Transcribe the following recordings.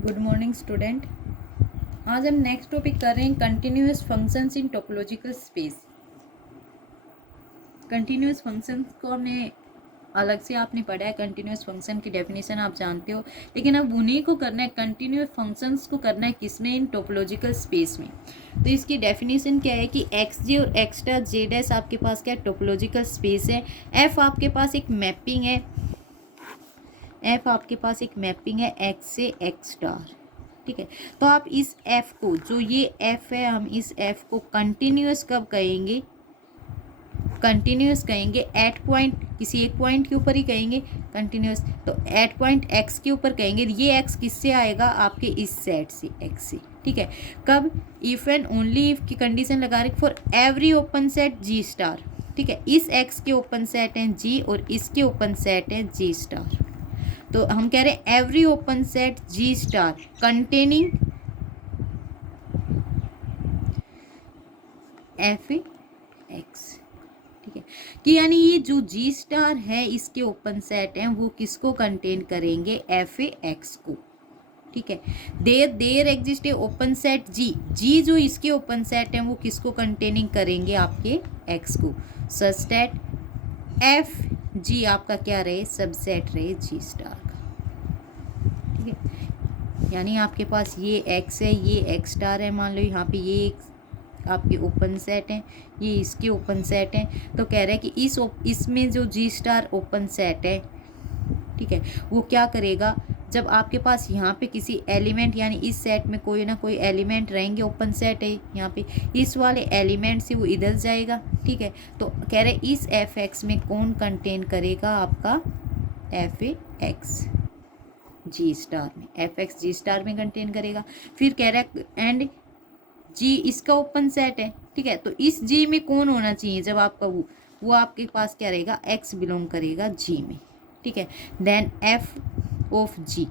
Good morning student. आज हम next topic कर रहे हैं continuous functions in topological space. Continuous functions को हमने अलग से आपने पढ़ा है, कंटिन्यूअस फंक्शन की डेफिनेशन आप जानते हो, लेकिन अब उन्हीं को करना है, कंटिन्यूअस फंक्शंस को करना है किसमें, इन टोपोलॉजिकल स्पेस में। तो इसकी डेफिनेशन क्या है कि एक्स जे और एक्स स्टार जे डैश आपके पास क्या है, टोपोलॉजिकल स्पेस है। एफ आपके पास एक मैपिंग है, एफ आपके पास एक मैपिंग है एक्स से एक्स स्टार, ठीक है। तो आप इस एफ को, जो ये एफ है, हम इस एफ को कंटिन्यूअस कब कहेंगे, कंटिन्यूअस कहेंगे एट पॉइंट, किसी एक पॉइंट के ऊपर ही कहेंगे कंटिन्यूअस। तो एट पॉइंट एक्स के ऊपर कहेंगे। ये एक्स किससे आएगा, आपके इस सेट से, एक्स से, ठीक है। कब, इफ एंड ओनली इफ की कंडीशन लगा रही for every open set G star, ठीक है। इस एक्स के ओपन सेट हैं जी और इसके ओपन सेट हैं जी स्टार। तो हम कह रहे हैं every open set G star containing F x, ठीक है। कि यानी ये जो जी स्टार है, इसके ओपन सेट हैं, वो किसको कंटेन करेंगे, एफ एक्स को, ठीक है। There exist a open set G, G जो इसके ओपन सेट हैं वो किसको कंटेनिंग करेंगे, आपके एक्स को, सच दैट एफ जी आपका क्या रहे, सबसेट रहे जी स्टार का, ठीक है। यानी आपके पास ये एक्स है, ये एक्स स्टार है, मान लो यहाँ पे ये एक आपके ओपन सेट हैं, ये इसके ओपन सेट हैं। तो कह रहे हैं कि इसमें जो जी स्टार ओपन सेट है, ठीक है, वो क्या करेगा, जब आपके पास यहाँ पे किसी एलिमेंट, यानी इस सेट में कोई ना कोई एलिमेंट रहेंगे, ओपन सेट है यहाँ पे, इस वाले एलिमेंट से वो इधर जाएगा, ठीक है। तो कह रहे इस एफ एक्स में कौन कंटेन करेगा, आपका एफ एक्स जी स्टार में, एफ एक्स जी स्टार में कंटेन करेगा। फिर कह रहा है एंड जी इसका ओपन सेट है, ठीक है। तो इस जी में कौन होना चाहिए, जब आपका वो आपके पास क्या रहेगा, एक्स बिलोंग करेगा जी में, ठीक है। देन एफ ऑफ जी,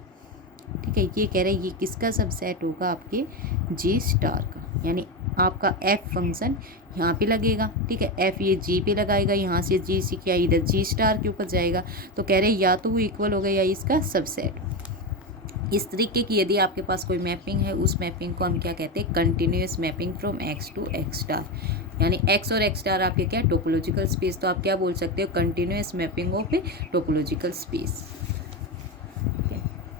ठीक है, ये कह रहे हैं ये किसका सबसेट होगा, आपके जी स्टार का। यानी आपका एफ फंक्शन यहाँ पे लगेगा, ठीक है, एफ ये जी पे लगाएगा, यहाँ से जी सी क्या इधर जी स्टार के ऊपर जाएगा। तो कह रहे हैं या तो वो इक्वल होगा या इसका सबसेट। इस तरीके की यदि आपके पास कोई मैपिंग है, उस मैपिंग को हम क्या कहते हैं, continuous mapping from X to X star. यानी एक्स और एक्स स्टार आपके क्या, टोपोलॉजिकल स्पेस। तो आप क्या बोल सकते हो, continuous mapping of a topological space.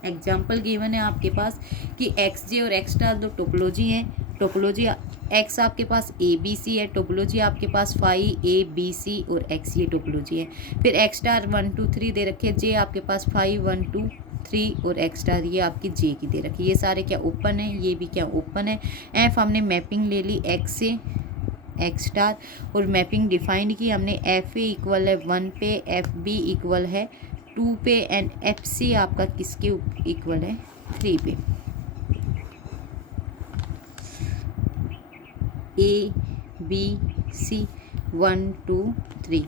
Example given है आपके पास कि एक्स जे और एक्स स्टार दो टोपोलॉजी हैं। टोपोलॉजी एक्स आपके पास ए बी सी है, टोपोलॉजी आपके पास फाइव ए बी सी और एक्स, ये टोपोलॉजी है। फिर एक्स स्टार 1 2 3 दे रखे, जे आपके पास 5 1 2 3 और एक्स स्टार ये आपकी जे की दे रखी। ये सारे क्या ओपन है, ये भी क्या ओपन है। एफ हमने मैपिंग ले ली एक्स से एक्स स्टार और मैपिंग डिफाइंड की हमने, एफ ए इक्वल है 1 पे, एफ बी इक्वल है 2 पे एंड एफ सी आपका किसके इक्वल है, 3 पे। ए बी सी 1 2 3,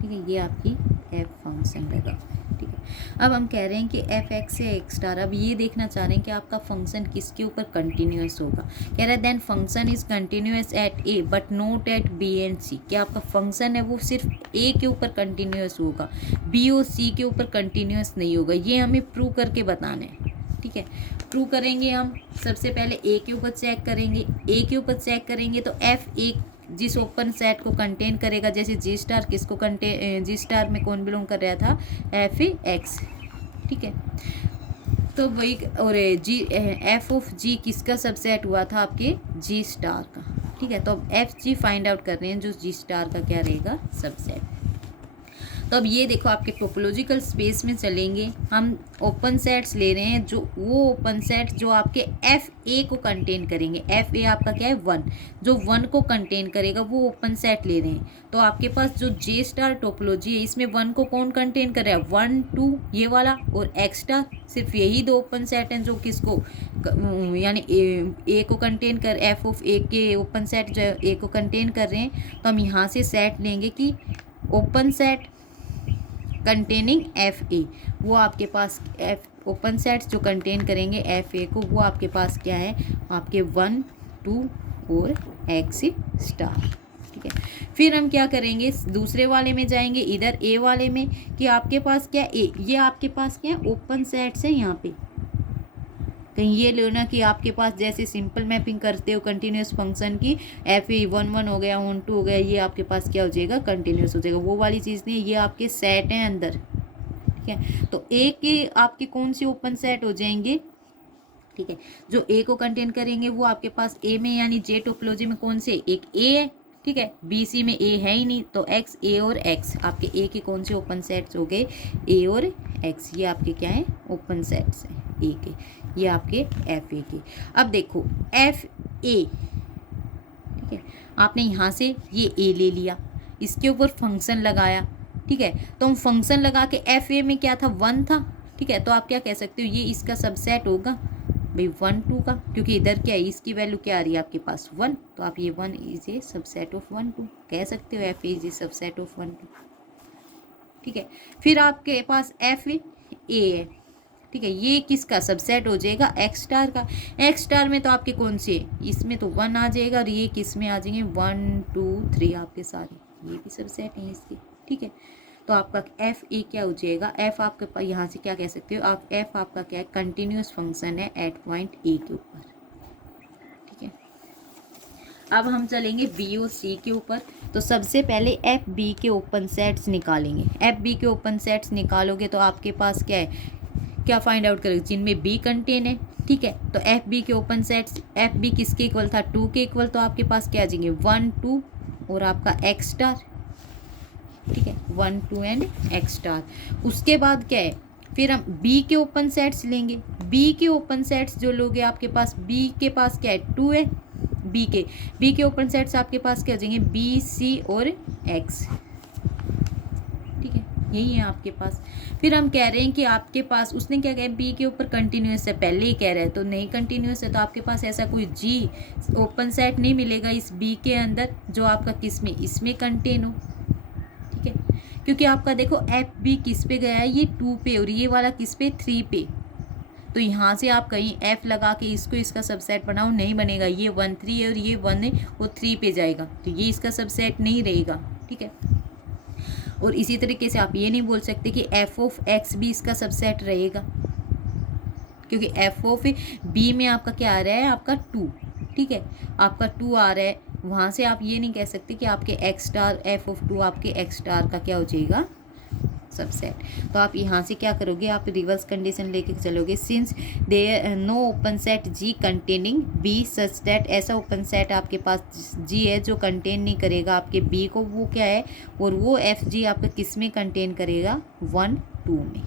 ठीक है, ये आपकी एफ फंक्शन लगा, ठीक है। अब हम कह रहे हैं कि एफ एक्स से एक्स स्टार, अब ये देखना चाह रहे हैं कि आपका फंक्शन किसके ऊपर कंटिन्यूअस होगा। कह रहा है then function is continuous at A but not at B and C, कि आपका फंक्शन है वो सिर्फ ए के ऊपर कंटिन्यूअस होगा, बी और सी के ऊपर कंटिन्यूअस नहीं होगा। ये हमें प्रूव करके बताना है, ठीक है। प्रूव करेंगे हम, सबसे पहले ए के ऊपर चेक करेंगे। ए के ऊपर चेक करेंगे तो एफ एक जिस ओपन सेट को कंटेन करेगा, जैसे जी स्टार किसको कंटेन, जी स्टार में कौन बिलोंग कर रहा था, एफ एक्स, ठीक है। तो वही, और जी एफ ऑफ जी किसका सबसेट हुआ था, आपके जी स्टार का, ठीक है। तो अब एफ जी फाइंड आउट कर रहे हैं, जो जी स्टार का क्या रहेगा, सबसेट। तो अब ये देखो, आपके टोपोलॉजिकल स्पेस में चलेंगे हम, ओपन सेट्स ले रहे हैं, जो वो ओपन सेट जो आपके एफ ए को कंटेन करेंगे। एफ ए आपका क्या है, 1, जो 1 को कंटेन करेगा वो ओपन सेट ले रहे हैं। तो आपके पास जो जे स्टार टोपोलॉजी है, इसमें 1 को कौन कंटेन कर रहा है, 1 2 ये वाला, और एक्स स्टार सिर्फ यही दो ओपन सेट हैं जो किसको, यानी ए को कंटेन कर, एफ ऑफ ए के ओपन सेट जो ए को कंटेन कर रहे हैं। तो हम यहाँ से सेट लेंगे कि open set containing F A, वो आपके पास एफ ओपन सेट्स जो कंटेन करेंगे एफ ए को, वो आपके पास क्या है, आपके 1 2 और एक्स स्टार। ठीक है। फिर हम क्या करेंगे, दूसरे वाले में जाएंगे, इधर ए वाले में, कि आपके पास क्या ए, ये आपके पास क्या ओपन सेट्स है। यहाँ पे कहीं ये लो ना कि आपके पास जैसे सिंपल मैपिंग करते हो कंटिन्यूस फंक्शन की, एफ ए 1 1 हो गया, 1 2 हो गया, ये आपके पास क्या हो जाएगा, कंटिन्यूस हो जाएगा। वो वाली चीज़ नहीं, ये आपके सेट हैं अंदर, ठीक है। तो ए के आपके कौन से ओपन सेट हो जाएंगे, ठीक है, जो ए को कंटेन करेंगे वो आपके पास ए में, यानी जे टोपोलॉजी में कौन से, एक ए है, ठीक है, बी सी में ए है ही नहीं, तो एक्स, ए और एक्स आपके ए के कौन से ओपन सेट्स हो गए, ए और एक्स, ये आपके क्या है, ओपन सेट्स हैं ए के, ये आपके एफ ए के। अब देखो एफ ए, ठीक है, आपने यहाँ से ये ए ले लिया, इसके ऊपर फंक्शन लगाया, ठीक है, तो हम फंक्शन लगा के एफ ए में क्या था, 1 था, ठीक है, तो आप क्या कह सकते हो, ये इसका सबसेट होगा भाई 1 2 का, क्योंकि इधर क्या है, इसकी वैल्यू क्या आ रही है आपके पास 1, तो आप ये 1 इज ए सबसेट ऑफ 1 2 कह सकते हो, F is A subset of 1 2, ठीक है। फिर आपके पास एफ ए है, ठीक है, ये किसका सबसेट हो जाएगा, एक्स स्टार का। एक्स स्टार में तो आपके कौन से, इसमें तो 1 आ जाएगा, और ये किस में आ जाएंगे, 1 2 3 आपके सारे, ये भी सबसेट हैं इसके, ठीक है। तो आपका एफ ए क्या हो जाएगा, एफ आपके पास यहाँ से क्या कह सकते हो आप, एफ आपका क्या है, कंटिन्यूस फंक्शन है एट पॉइंट ए के ऊपर, ठीक है। अब हम चलेंगे बी और सी के ऊपर। तो सबसे पहले एफ बी के ओपन सेट्स निकालेंगे। एफ बी के ओपन सेट्स निकालोगे तो आपके पास क्या है, क्या फाइंड आउट करोगे, जिनमें बी कंटेन है, ठीक है। तो एफ बी के ओपन सेट्स, एफ बी किसके इक्वल था, 2 के इक्वल, तो आपके पास क्या आ जाएंगे, 1 2 और आपका एक्स स्टार, ठीक है, 1 2 एंड एक्स स्टार। उसके बाद क्या है, फिर हम बी के ओपन सेट्स लेंगे। बी के ओपन सेट्स जो लोगे आपके पास, बी के पास क्या है, 2 है, बी के ओपन सेट्स आपके पास क्या हो जाएंगे, बी सी और एक्स, ठीक है, यही है आपके पास। फिर हम कह रहे हैं कि आपके पास, उसने क्या कहा, बी के ऊपर कंटिन्यूस है, पहले ही कह रहे हैं, तो नहीं कंटिन्यूस है, तो आपके पास ऐसा कोई जी ओपन सेट नहीं मिलेगा इस बी के अंदर जो आपका किस में, इसमें कंटेन हो, ठीक है। क्योंकि आपका देखो एफ बी किस पे गया है, ये 2 पे, और ये वाला किस पे, 3 पे, तो यहाँ से आप कहीं एफ लगा के इसको इसका सबसेट बनाओ, नहीं बनेगा, ये 1 3 है और ये 1 है, वो 3 पे जाएगा, तो ये इसका सबसेट नहीं रहेगा, ठीक है। और इसी तरीके से आप ये नहीं बोल सकते कि एफ ऑफ एक्स भी इसका सबसेट रहेगा, क्योंकि एफ ऑफ बी में आपका क्या आ रहा है, आपका 2, ठीक है, आपका 2 आ रहा है, वहाँ से आप ये नहीं कह सकते कि आपके एक्स स्टार, एफ ऑफ 2 आपके एक्स स्टार का क्या हो जाएगा, सबसेट। तो आप यहाँ से क्या करोगे, आप रिवर्स कंडीशन लेके चलोगे, since there no open set G containing B such that, ऐसा ओपन सेट आपके पास जी है जो कंटेन नहीं करेगा आपके बी को, वो क्या है, और वो एफ जी आपका किस में कंटेन करेगा, 1 2 में,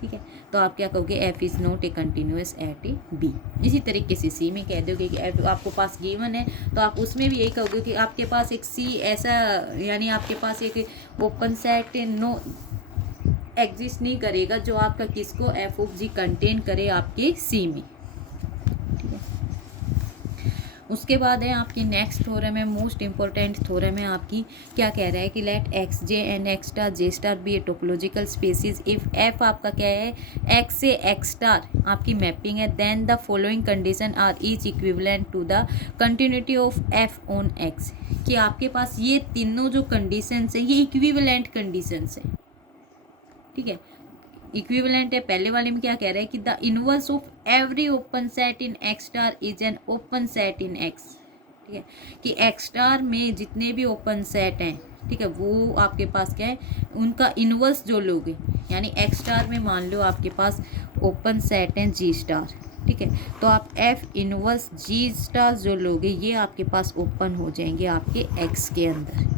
ठीक है। तो आप क्या कहोगे, F is not a continuous at A B. इसी तरीके से सी में कह दोगे कि एफ आपको पास गिवन है, तो आप उसमें भी यही कहोगे कि आपके पास एक सी ऐसा, यानी आपके पास एक ओपन सेट नो एग्जिस्ट नहीं करेगा जो आपका किसको, एफ ऑफ जी कंटेन करे आपके सी में, ठीक है। उसके बाद है आपकी नेक्स्ट थ्योरम है, मोस्ट इंपॉर्टेंट थ्योरम है आपकी, क्या कह रहा है कि let X J and X star J star be a topological spaces if F आपका क्या है, एक्स से एक्स स्टार आपकी मैपिंग है, then the following condition are each equivalent to the continuity of F on X, कि आपके पास ये तीनों जो कंडीशंस हैं ये इक्विवेलेंट कंडीशंस हैं, ठीक है, इक्विवेलेंट है। पहले वाले में क्या कह रहा है कि the inverse of every open set in X star is an open set in x, ठीक है, कि एक्स स्टार में जितने भी ओपन सेट हैं, ठीक है, वो आपके पास क्या है, उनका इनवर्स जो लोगे, यानी एक्स स्टार में मान लो आपके पास ओपन सेट हैं जी स्टार, ठीक है, तो आप एफ इनवर्स जी स्टार जो लोगे ये आपके पास ओपन हो जाएंगे आपके एक्स के अंदर,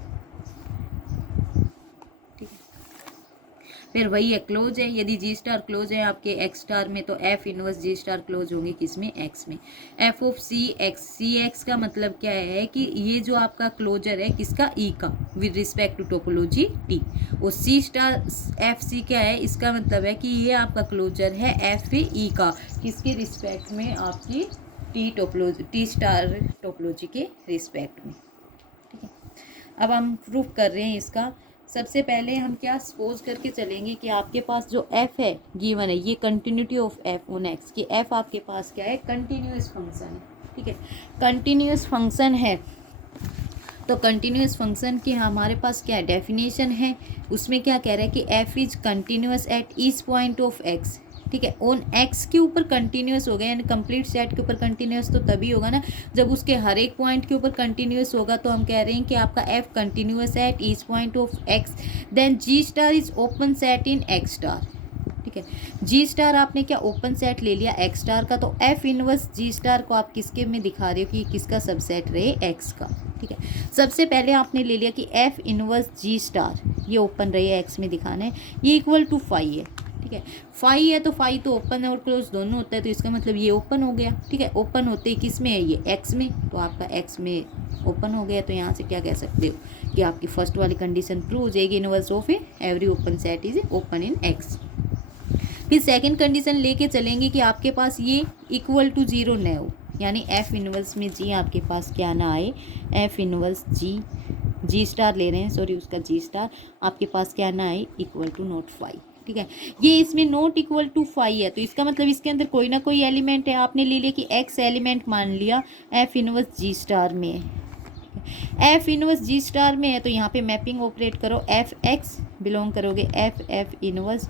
फिर वही है क्लोज है, यदि जी स्टार क्लोज है आपके एक्स स्टार में तो एफ इनवर्स जी स्टार क्लोज होंगे किसमें, एक्स में। एफ ऑफ सी एक्स का मतलब क्या है कि ये जो आपका क्लोजर है किसका, ई का, with respect to topology T, और सी स्टार एफ सी क्या है, इसका मतलब है कि ये आपका क्लोजर है एफ ई का, किसके रिस्पेक्ट में, आपकी T topology, T star topology के रिस्पेक्ट में, ठीक है। अब हम प्रूफ कर रहे हैं इसका। सबसे पहले हम क्या सपोज करके चलेंगे कि आपके पास जो f है गिवन है, ये continuity of f on x, कि f आपके पास क्या है, कंटिन्यूस फंक्शन है, ठीक है, कंटिन्यूस फंक्शन है, तो कंटिन्यूस फंक्शन की हमारे पास क्या डेफिनेशन है, उसमें क्या कह रहा है कि F is continuous at each point of x, ठीक है। ऑन एक्स के ऊपर कंटिन्यूस होगा, यानी कंप्लीट सेट के ऊपर कंटिन्यूस तो तभी होगा ना जब उसके हर एक पॉइंट के ऊपर कंटिन्यूस होगा। तो हम कह रहे हैं कि आपका F continuous at each point of X, then G star is open set in X star, ठीक है। जी स्टार आपने क्या ओपन सेट ले लिया एक्स स्टार का, तो एफ इनवर्स जी स्टार को आप किसके में दिखा रहे हो कि किसका सबसेट रहे एक्स का, ठीक है। सबसे पहले आपने ले लिया कि एफ इनवर्स जी स्टार ये ओपन रही है एक्स में दिखाना है, ये इक्वल टू फाई है, ठीक है। फाई है तो फाई तो ओपन और क्लोज दोनों होता है, तो इसका मतलब ये ओपन हो गया, ठीक है। ओपन होते ही किस में है ये एक्स में, तो आपका एक्स में ओपन हो गया। तो यहाँ से क्या कह सकते हो कि आपकी फर्स्ट वाली कंडीशन प्रूव हो जाएगी, inverse of A every open set is open in x. फिर सेकंड कंडीशन लेके चलेंगे कि आपके पास ये इक्वल टू जीरो न हो, यानी एफ इनवर्स में जी आपके पास क्या ना आए, एफ इनवर्स जी स्टार ले रहे हैं, सॉरी उसका जी स्टार आपके पास क्या ना आए इक्वल टू नॉट फाइव, ठीक है। ये इसमें नॉट इक्वल टू फाइव है, तो इसका मतलब इसके अंदर कोई ना कोई एलिमेंट है। आपने ले लिया कि एक्स एलिमेंट मान लिया एफ इनवर्स जी स्टार में है, एफ इनवर्स जी स्टार में है, तो यहाँ पे मैपिंग ऑपरेट करो, एफ एक्स बिलोंग करोगे एफ इनवर्स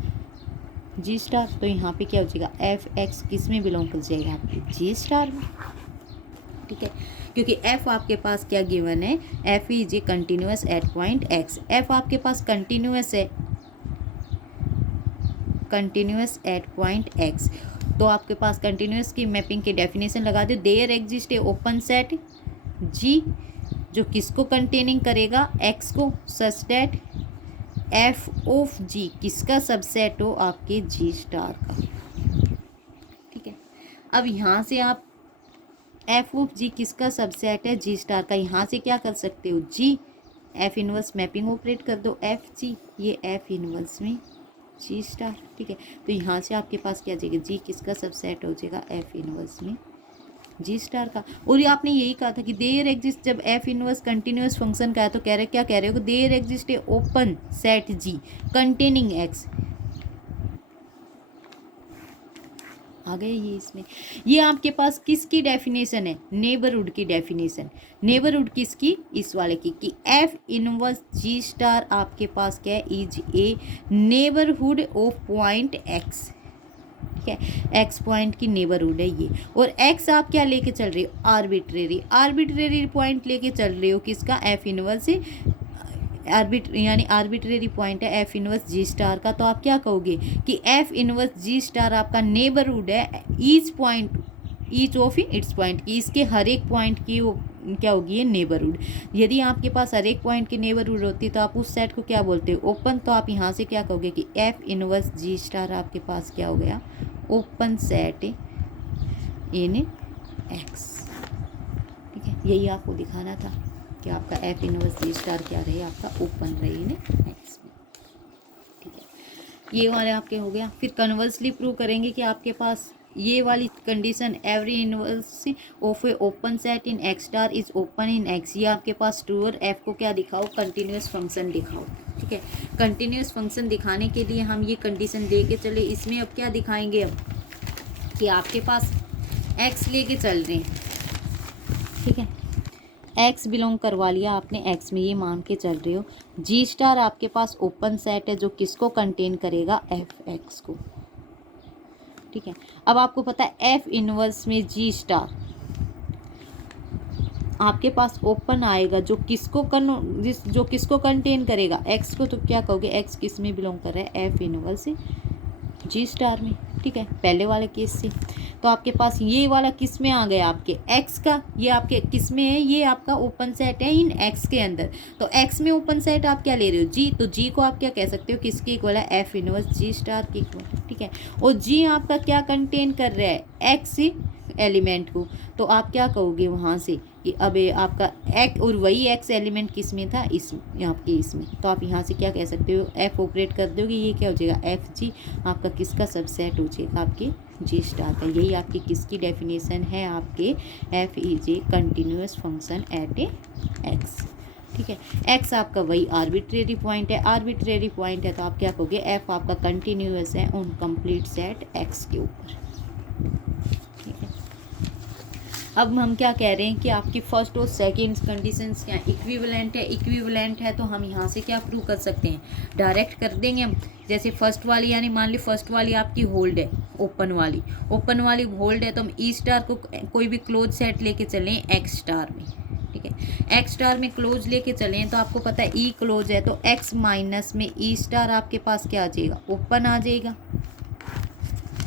जी स्टार, तो यहाँ पे क्या हो जाएगा एफ एक्स किस में बिलोंग कर जाएगा आपके जी स्टार में, ठीक है। क्योंकि एफ आपके पास क्या गिवन है, F is a continuous at point X, F आपके पास कंटिन्यूअस है, कंटिन्यूअस एट पॉइंट एक्स, तो आपके पास कंटिन्यूअस की मैपिंग की डेफिनेशन लगा दो, there exist a open set G जो किसको कंटेनिंग करेगा एक्स को, such that F of G किसका सबसेट हो आपके जी स्टार का, ठीक है। अब यहाँ से आप एफ ऑफ जी किसका सबसेट है जी स्टार का, यहाँ से क्या कर सकते हो जी एफ इनवर्स मैपिंग ऑपरेट कर दो, एफ जी ये एफ इनवर्स में जी स्टार, ठीक है। तो यहाँ से आपके पास क्या जाएगा जी किसका सबसेट हो जाएगा एफ इनवर्स में जी स्टार का। और ये आपने यही कहा था कि देयर एग्जिस्ट, जब एफ इनवर्स कंटिन्यूस फंक्शन का है तो कह रहे क्या कह रहे हो, there exist a open set G containing X, आ गए ये इसमें। ये आपके पास किसकी डेफिनेशन है, नेबरहुड की डेफिनेशन, नेबरहुड किसकी इस वाले की कि एफ इनवर्स जी स्टार आपके पास क्या है is a neighbourhood of point x, ठीक है। एक्स पॉइंट की नेबरहुड है ये, और एक्स आप क्या लेके चल रहे हो आर्बिट्रेरी पॉइंट लेके चल रहे हो किसका एफ इनवर्स से यानी आर्बिट्रेरी पॉइंट है एफ इनवर्स जी स्टार का। तो आप क्या कहोगे कि एफ इनवर्स जी स्टार आपका नेबरहुड है each point each of its point की, इसके हर एक पॉइंट की वो क्या होगी ये नेबरहुड। यदि आपके पास हर एक पॉइंट की नेबरहुड होती तो आप उस सेट को क्या बोलते हो ओपन। तो आप यहाँ से क्या कहोगे कि एफ इनवर्स जी स्टार आपके पास क्या हो गया ओपन सेट इन एक्स, ठीक है। यही आपको दिखाना था कि आपका एफ इनवर्स जी स्टार क्या रहे आपका ओपन रहे इन एक्स में, ठीक है। ये वाले आपके हो गया। फिर कन्वर्सली प्रूव करेंगे कि आपके पास ये वाली condition every inverse of A open set in X star is open in x, ये आपके पास ट्रू और एफ को क्या दिखाओ कंटिन्यूस फंक्शन दिखाओ, ठीक है। कंटिन्यूस फंक्शन दिखाने के लिए हम ये कंडीशन दे के चले, इसमें अब क्या दिखाएंगे अब कि आपके पास एक्स लेके चल रहे हैं, ठीक है। एक्स बिलोंग करवा लिया आपने, एक्स में ये मान के चल रहे हो जी स्टार आपके पास ओपन सेट है जो किसको कंटेन करेगा एफ एक्स को, ठीक है। अब आपको पता है एफ इनवर्स में जी स्टार आपके पास ओपन आएगा जो किसको कंटेन करेगा एक्स को, तो क्या कहोगे एक्स किस में बिलोंग कर रहा है एफ इनवर्स जी स्टार में, ठीक है, पहले वाले केस से। तो आपके पास ये वाला किस में आ गया आपके एक्स का, ये आपके किस में है ये आपका ओपन सेट है इन एक्स के अंदर। तो एक्स में ओपन सेट आप क्या ले रहे हो जी, तो जी को आप क्या कह सकते हो किसके इक्वल है एफ इनवर्स जी स्टार के इक्वल, ठीक है। और जी आपका क्या कंटेन कर रहा है एक्स एलिमेंट को, तो आप क्या कहोगे वहाँ से कि अब आपका एक्स और वही एक्स एलिमेंट किस में था इस आपके इसमें, तो आप यहाँ से क्या कह सकते हो एफ ऑपरेट कर दोगे ये क्या हो जाएगा एफ जी आपका किसका सबसेट हो जाएगा आपके जी स्टार का। यही आपकी किसकी डेफिनेशन है आपके F is A continuous function at A x, ठीक है। एक्स आपका वही आर्बिट्रेरी पॉइंट है, आर्बिट्रेरी पॉइंट है तो आप क्या कहोगे एफ आपका कंटिन्यूस है ऑन कंप्लीट सेट एक्स के ऊपर, ठीक है। अब हम क्या कह रहे हैं कि आपकी फर्स्ट और सेकंड कंडीशंस क्या इक्विवेलेंट है। इक्विवेलेंट है तो हम यहाँ से क्या प्रूव कर सकते हैं, डायरेक्ट कर देंगे हम। जैसे फर्स्ट वाली यानी मान ली फर्स्ट वाली आपकी होल्ड है, ओपन वाली होल्ड है, तो हम ई स्टार को कोई भी क्लोज सेट लेके चलें एक्स स्टार में, ठीक है। एक्स स्टार में क्लोज लेके चलें तो आपको पता है ई क्लोज है, तो एक्स माइनस में ई स्टार आपके पास क्या आ जाएगा, ओपन आ जाएगा,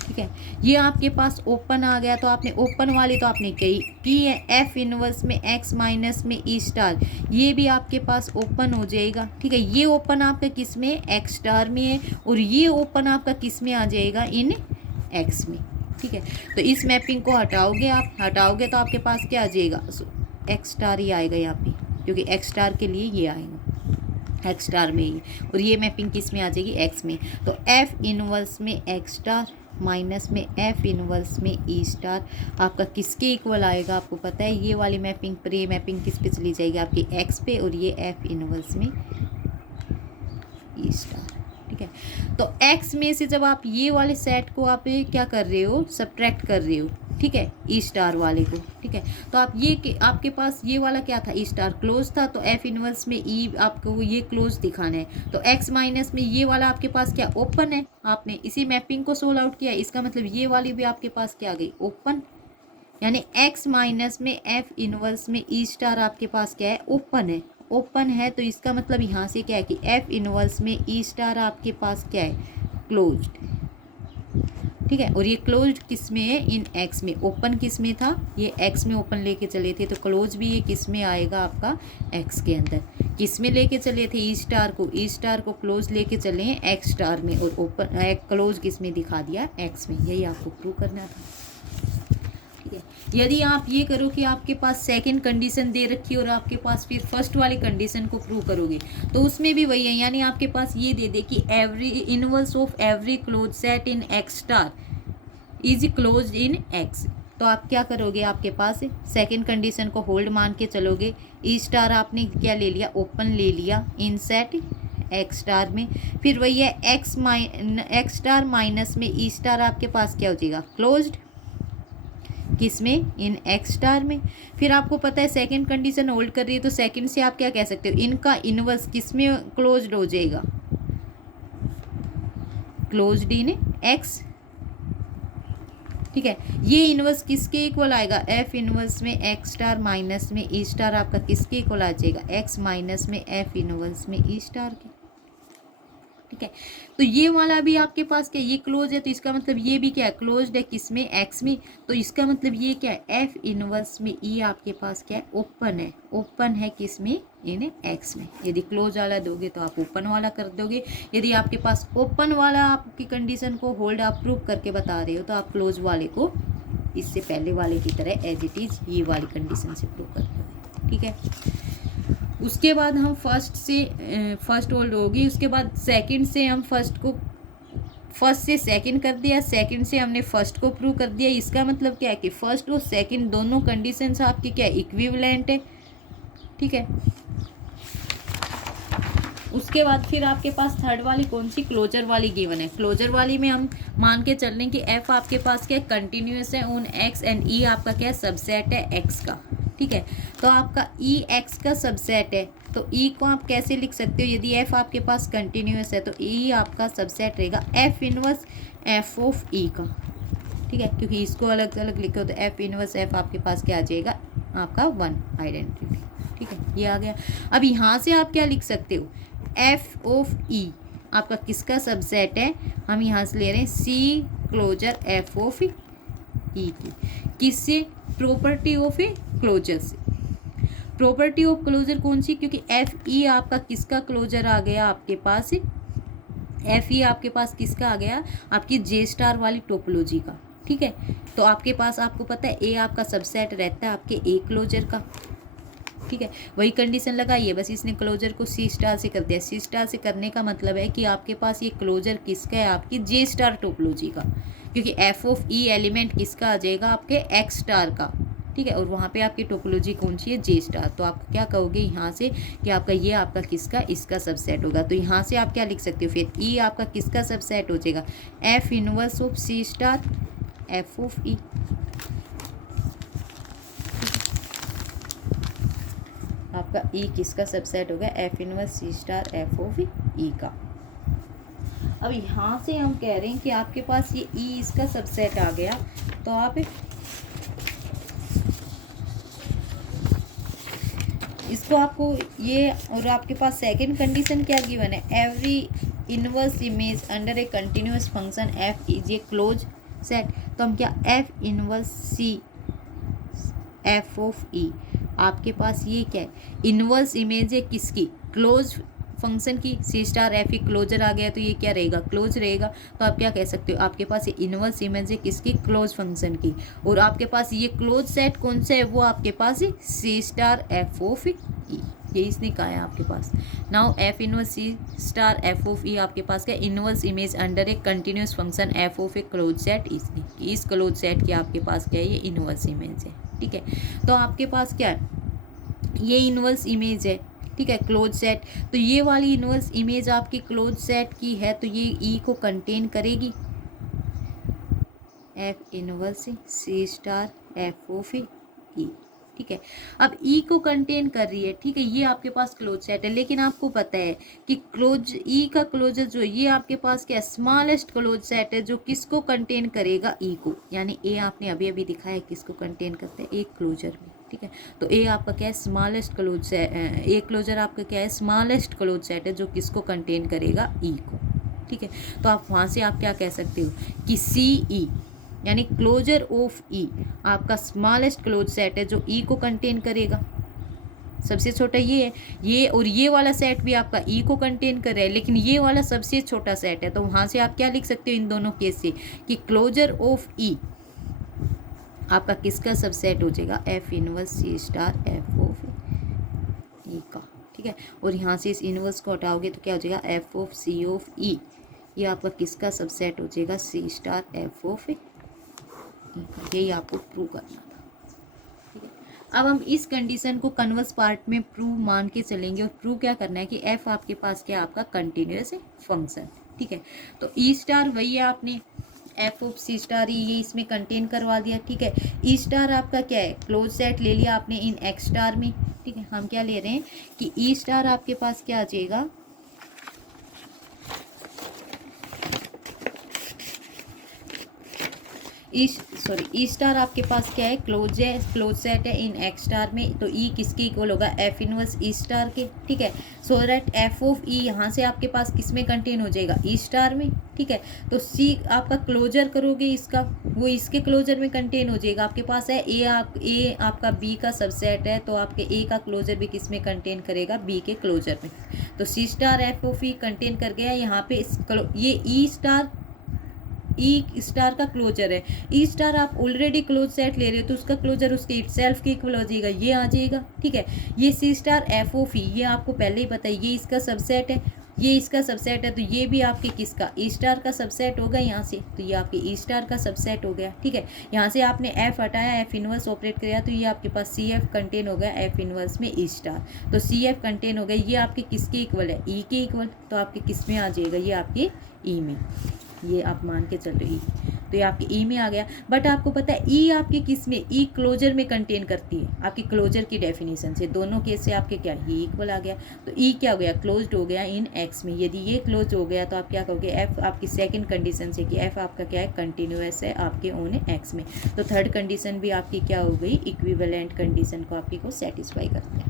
ठीक है। ये आपके पास ओपन आ गया, तो आपने ओपन वाली तो आपने की है, एफ इनवर्स में एक्स माइनस में ई स्टार, ये भी आपके पास ओपन हो जाएगा, ठीक है। ये ओपन आपका किस में, एक्स स्टार में है, और ये ओपन आपका किस में आ जाएगा, इन एक्स में, ठीक है। तो इस मैपिंग को हटाओगे तो आपके पास क्या आ जाएगा, एक्स स्टार ही आएगा यहाँ पे, क्योंकि एक्स स्टार के लिए ये आएगा एक्स स्टार में ही, और ये मैपिंग किस में आ जाएगी, एक्स में। तो एफ इनवर्स में एक्स स्टार माइनस में एफ इनवर्स में ई स्टार आपका किसके इक्वल आएगा, आपको पता है ये वाली मैपिंग पर, ये मैपिंग किस पे चली जाएगी, आपकी एक्स पे, और ये एफ इनवर्स में ई स्टार, ठीक है। तो एक्स में से जब आप ये वाले सेट को आप क्या कर रहे हो, सब्ट्रैक्ट कर रहे हो, ठीक है, ई स्टार वाले को, ठीक है। तो आप ये आपके पास ये वाला क्या था, ई स्टार क्लोज था, तो एफ इनवर्स में ई आपको ये क्लोज दिखाना है। तो एक्स माइनस में ये वाला आपके पास क्या, ओपन है। आपने इसी मैपिंग को सोल्व आउट किया, इसका मतलब ये वाली भी आपके पास क्या आ गई, ओपन, यानी एक्स माइनस में एफ इनवर्स में ई स्टार आपके पास क्या है, ओपन है। तो इसका मतलब यहाँ से क्या है कि एफ इनवर्स में ई स्टार आपके पास क्या है, क्लोज्ड, ठीक है। और ये क्लोज्ड किस में है, इन एक्स में। ओपन किस में था, ये एक्स में ओपन लेके चले थे, तो क्लोज भी ये किस में आएगा, आपका एक्स के अंदर। किस में लेके चले थे, ई स्टार को क्लोज लेके चले हैं एक्स स्टार में, और ओपन क्लोज किस में दिखा दिया, एक्स में। यही आपको प्रूव करना था, ठीक है। यदि आप ये करो कि आपके पास सेकंड कंडीशन दे रखी है और आपके पास फिर फर्स्ट वाली कंडीशन को प्रूव करोगे, तो उसमें भी वही है, यानी आपके पास ये दे दे कि every inverse of every close set in X star is closed in x. तो आप क्या करोगे, आपके पास सेकंड कंडीशन को होल्ड मान के चलोगे, ई स्टार आपने क्या ले लिया, ओपन ले लिया इन सेट एक्स स्टार में, फिर वही है एक्स स्टार माइनस में ई स्टार आपके पास क्या हो जाएगा, क्लोज्ड, किस में, इन एक्स स्टार में। फिर आपको पता है सेकंड कंडीशन होल्ड कर रही है, तो सेकंड से आप क्या कह सकते हो, इनका इनवर्स किस में क्लोज्ड हो जाएगा, क्लोज्ड इन एक्स, ठीक है। ये इनवर्स किसके इक्वल आएगा, एफ इनवर्स में एक्स स्टार माइनस में ई स्टार आपका किसके इक्वल आ जाएगा, एक्स माइनस में एफ इनवर्स में ई स्टार के, ठीक है। तो ये वाला भी आपके पास क्या, ये क्लोज है, तो इसका मतलब ये भी क्या है, क्लोज्ड है, किस में, एक्स में। तो इसका मतलब ये क्या है, एफ इनवर्स में ई आपके पास क्या है, ओपन है किस में, इन एक्स में। यदि क्लोज वाला दोगे तो आप ओपन वाला कर दोगे, यदि आपके पास ओपन वाला आपकी कंडीशन को होल्ड आप प्रूव करके बता रहे हो, तो आप क्लोज वाले को इससे पहले वाले की तरह एज इट इज ये वाली कंडीशन से प्रूव कर दोगे, ठीक है। उसके बाद हम फर्स्ट होल्ड होगी, उसके बाद सेकंड से हम फर्स्ट से सेकंड कर दिया, सेकंड से हमने फर्स्ट को प्रूव कर दिया। इसका मतलब क्या है कि फर्स्ट और सेकंड दोनों कंडीशंस आपकी क्या इक्विवेलेंट है, ठीक है। उसके बाद फिर आपके पास थर्ड वाली कौन सी, क्लोजर वाली गिवन है। क्लोजर वाली में हम मान के चल रहे हैं कि एफ आपके पास क्या कंटिन्यूस है ऑन एक्स, एंड ई आपका क्या सबसेट है एक्स का, ठीक है। तो आपका ई एक्स का सबसेट है, तो ई को आप कैसे लिख सकते हो, यदि एफ आपके पास कंटिन्यूस है तो ई आपका सबसेट रहेगा F inverse F of E का, ठीक है। क्योंकि इसको अलग अलग लिखो तो एफ इनवर्स एफ आपके पास क्या आ जाएगा, आपका 1 आइडेंटिटी, ठीक है, ये आ गया। अब यहाँ से आप क्या लिख सकते हो, एफ ऑफ ई आपका किसका सबसेट है, हम यहाँ से ले रहे हैं सी क्लोजर एफ ऑफ ई की, किससे, प्रॉपर्टी ऑफ ए क्लोजर से। प्रॉपर्टी ऑफ क्लोजर कौन सी, क्योंकि एफ ई आपका किसका क्लोजर आ गया आपके पास, एफ ई आपके पास किसका आ गया, आपकी जे स्टार वाली टोपोलॉजी का, ठीक है। तो आपके पास आपको पता है ए आपका सबसेट रहता है आपके ए क्लोजर का, ठीक है। वही कंडीशन लगाइए, बस इसने क्लोजर को सी स्टार से कर दिया। सी स्टार से करने का मतलब है कि आपके पास ये क्लोजर किसका है, आपकी जे स्टार टोपोलॉजी का, क्योंकि एफ ऑफ ई एलिमेंट किसका आ जाएगा, आपके एक्स स्टार का, ठीक है। और वहाँ पे आपकी टोपोलॉजी कौन सी है, जे स्टार। तो आप क्या कहोगे यहाँ से कि आपका ये आपका किसका, इसका सबसेट होगा। तो यहाँ से आप क्या लिख सकते हो, फिर ई आपका किसका सबसेट हो जाएगा, F inverse of C star F of E, आपका ई किसका सबसेट हो गया, F inverse C star F of E का। अब यहाँ से हम कह रहे हैं कि आपके पास ये ई इसका सबसेट आ गया, तो आप इसको आपको ये, और आपके पास सेकंड कंडीशन क्या गिवन है, every inverse image under a continuous function F is a close set. तो हम क्या, F inverse C F of E, आपके पास ये क्या है, इनवर्स इमेज है किसकी, क्लोज फंक्शन की, सी स्टार एफ ई क्लोजर आ गया तो ये क्या रहेगा, क्लोज रहेगा। तो आप क्या कह सकते हो, आपके पास ये इनवर्स इमेज है किसकी, क्लोज फंक्शन की, और आपके पास ये क्लोज सेट कौन सा है, वो आपके पास है C star F of E, ये इसने कहा है आपके पास। Now F inverse C star F of E आपके पास क्या, inverse image under a continuous function F of a close set, इस क्लोज सेट की आपके पास क्या है, ये इनवर्स इमेज है, ठीक है। तो आपके पास क्या है, ये इनवर्स इमेज है, ठीक है, क्लोज सेट। तो ये वाली इनवर्स इमेज आपकी क्लोज सेट की है, तो ये ई को कंटेन करेगी, F inverse C star F of E, ठीक है। अब ई को कंटेन कर रही है, ठीक है, ये आपके पास क्लोज सेट है, लेकिन आपको पता है कि क्लोज ई का क्लोजर जो ये आपके पास क्या, स्मॉलेस्ट क्लोज सेट है जो किसको कंटेन करेगा, ई को, यानी ए आपने अभी अभी दिखाया किसको कंटेन करते हैं, एक क्लोजर में, ठीक है। तो ए आपका क्या है, smallest closed set, A closure आपका क्या है, स्मॉलेस्ट क्लोज सेट है जो किसको कंटेन करेगा, ई को, ठीक है। तो आप वहाँ से आप क्या कह सकते हो कि सी ई यानी क्लोजर ऑफ ई आपका स्मॉलेस्ट क्लोज सेट है जो ई को कंटेन करेगा, सबसे छोटा ये है, ये और ये वाला सेट भी आपका ई को कंटेन कर रहा है, लेकिन ये वाला सबसे छोटा सेट है। तो वहाँ से आप क्या लिख सकते हो इन दोनों केस से कि क्लोजर ऑफ ई आपका किसका सबसेट हो जाएगा, F inverse C star F of E का, ठीक है। और यहाँ से इस इनवर्स को हटाओगे तो क्या हो जाएगा, F of C of E, ये आपका किसका सबसेट हो जाएगा, सी स्टार एफ ऑफ, यही आपको प्रूव करना था, ठीक है। अब हम इस कंडीशन को कन्वर्स पार्ट में प्रूव मान के चलेंगे, और प्रूव क्या करना है कि एफ आपके पास क्या, आपका कंटिन्यूअस फंक्शन, ठीक है। तो ई स्टार वही है, आपने एफ ऑफ सी स्टार ये इसमें कंटेन करवा दिया, ठीक है। ई स्टार आपका क्या है, क्लोज सेट ले लिया आपने इन एक्स स्टार में, ठीक है। हम क्या ले रहे हैं कि ई स्टार आपके पास क्या आ जाएगा, ई स्टार आपके पास क्या है, क्लोज है, क्लोज सेट है इन एक्स स्टार में, तो ई किसके इक्वल होगा, एफ इनवर्स ई स्टार के, ठीक है। सो दैट एफ ऑफ ई यहाँ से आपके पास किस में कंटेन हो जाएगा, ई स्टार में, ठीक है। तो सी आपका क्लोजर करोगे इसका, वो इसके क्लोजर में कंटेन हो जाएगा, आपके पास है ए आपका बी का सबसेट है, तो आपके ए का क्लोजर भी किस में कंटेन करेगा, बी के क्लोजर में। तो C star F of E contain कर गया यहाँ पे ये ई स्टार का क्लोजर है, ई स्टार आप ऑलरेडी क्लोज सेट ले रहे हो तो उसका क्लोजर उसके इटसेल्फ के इक्वल हो जाएगा, ये आ जाएगा, ठीक है। ये सी स्टार एफ ऑफ ई ये आपको पहले ही पता है, ये इसका सबसेट है, ये इसका सबसेट है, तो ये भी आपके किसका, ई स्टार का सबसेट होगा यहाँ से, तो ये आपके ई स्टार का सबसेट हो गया, ठीक है। यहाँ से आपने एफ हटाया, एफ इनवर्स ऑपरेट किया, तो ये आपके पास सी एफ कंटेन हो गया एफ इनवर्स में ई स्टार, तो सी एफ कंटेन हो गया, ये आपके किसके इक्वल है, ई के इक्वल, तो आपके किस में आ जाएगा, ये आपके ई में, ये आप मान के चल रहे ई, तो ये आपके ई में आ गया। बट आपको पता है ई आपके किस में, ई क्लोजर में कंटेन करती है, आपकी क्लोजर की डेफिनेशन से दोनों केस से आपके क्या, ये इक्वल आ गया, तो ई क्या हो गया, क्लोज्ड हो गया इन एक्स में। यदि ये क्लोज हो गया तो आप क्या कहोगे, एफ आपकी सेकंड कंडीशन से कि एफ आपका क्या है, कंटिन्यूअस है आपके ओन एक्स में। तो थर्ड कंडीशन भी आपकी क्या हो गई, इक्विवेलेंट कंडीशन को आपकी को सेटिस्फाई करते हैं।